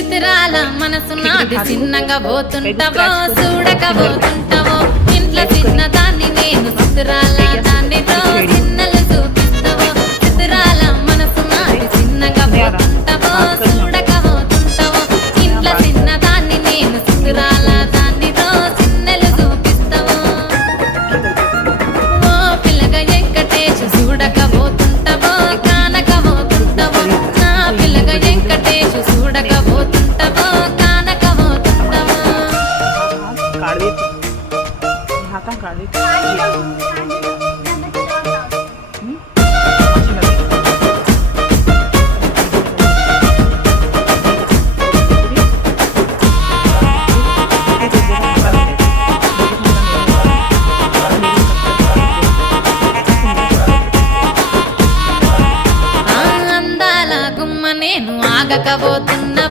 చిత్రాల మనసు నాది చిన్నగా పోతుంటావో చూడక పోతుంటావో ఇంట్లో చిన్న దాన్ని నేను చిత్రాల